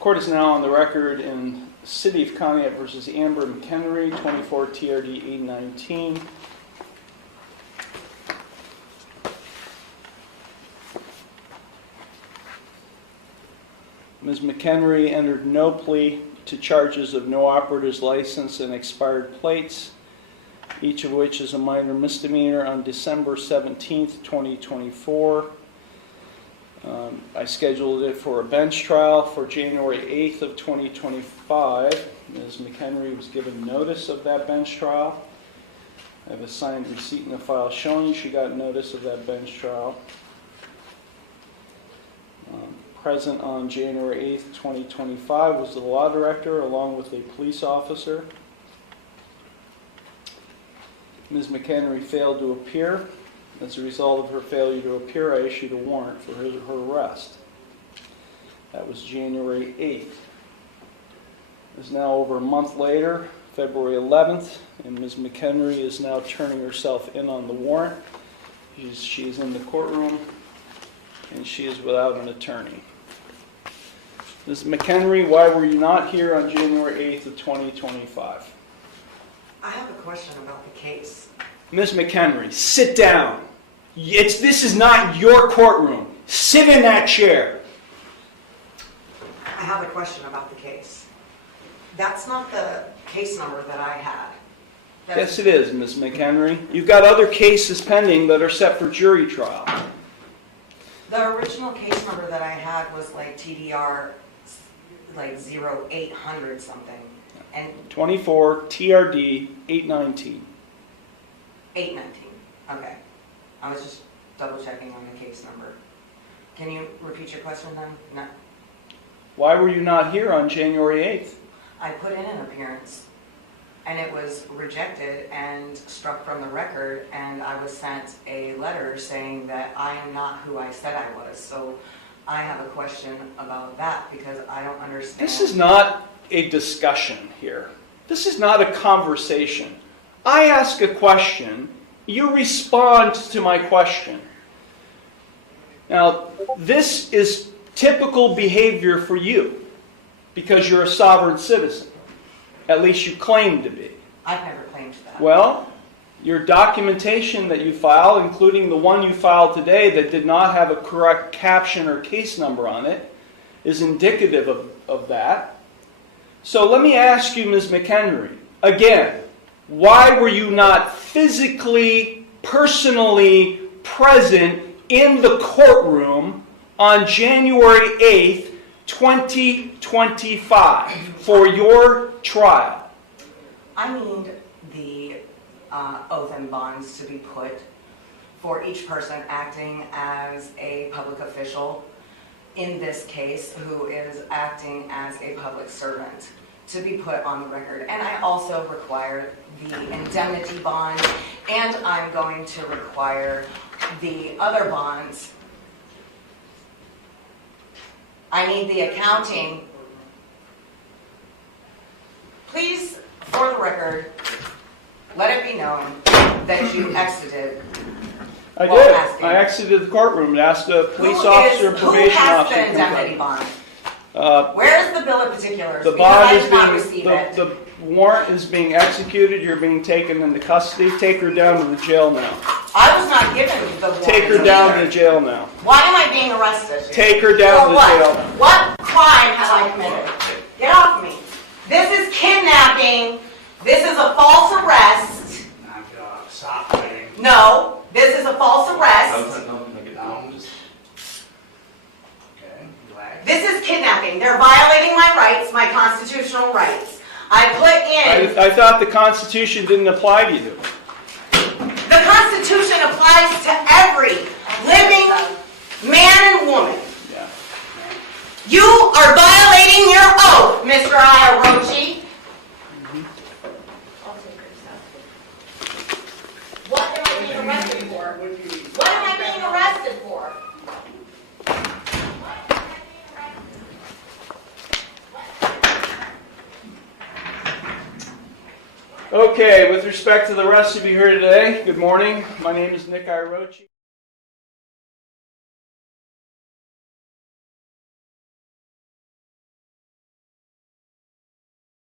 Court is now on the record in City of Conneaut versus Amber McHenry, 24 TRD 819. Ms. McHenry entered no plea to charges of no operator's license and expired plates, each of which is a minor misdemeanor, on December 17th, 2024. I scheduled it for a bench trial for January 8th of 2025. Ms. McHenry was given notice of that bench trial. I have a signed receipt in the file showing she got notice of that bench trial. Present on January 8th, 2025 was the law director along with a police officer. Ms. McHenry failed to appear. As a result of her failure to appear, I issued a warrant for her arrest. That was January 8th. It's now over a month later, February 11th, and Ms. McHenry is now turning herself in on the warrant. She's in the courtroom, and she is without an attorney. Ms. McHenry, why were you not here on January 8th of 2025? I have a question about the case. Ms. McHenry, sit down. This is not your courtroom. Sit in that chair. I have a question about the case. That's not the case number that I had. Yes, it is, Ms. McHenry. You've got other cases pending that are set for jury trial. The original case number that I had was like TDR, like 0800 something. And 24 TRD 819. 819. Okay. I was just double checking on the case number. Can you repeat your question then? No. Why were you not here on January 8th? I put in an appearance and it was rejected and struck from the record, and I was sent a letter saying that I am not who I said I was. So I have a question about that because I don't understand. This is not a discussion here. This is not a conversation. I ask a question, you respond to my question. Now, this is typical behavior for you because you're a sovereign citizen. At least you claim to be. I've never claimed that. Well, your documentation that you file, including the one you filed today that did not have a correct caption or case number on it, is indicative of that. So let me ask you, Ms. McHenry, again, why were you not physically, personally present in the courtroom on January 8th, 2025 for your trial? I need the oath and bonds to be put for each person acting as a public official in this case who is acting as a public servant to be put on the record. And I also require the indemnity bond, and I'm going to require the other bonds. I need the accounting. Please, for the record, let it be known that you exited. I did. I exited the courtroom and asked a police officer and probation officer. Who has the indemnity bond? Where is the bill of particulars? The bond is being, the warrant is being executed. You're being taken into custody. Take her down to the jail now. I was not given the warrant. Take her down to the jail now. Why am I being arrested? Take her down to the jail. What crime have I committed? Get off me. This is kidnapping. This is a false arrest. Stop fighting. No, this is a false arrest. This is kidnapping. They're violating my rights, my constitutional rights. I put in... I thought the Constitution didn't apply to you. The Constitution applies to every living man and woman. Yeah. You are violating your oath, Mr. Iarochi. What am I being arrested for? What am I being arrested for? Okay, with respect to the rest of you here today, good morning. My name is Nick Iarochi.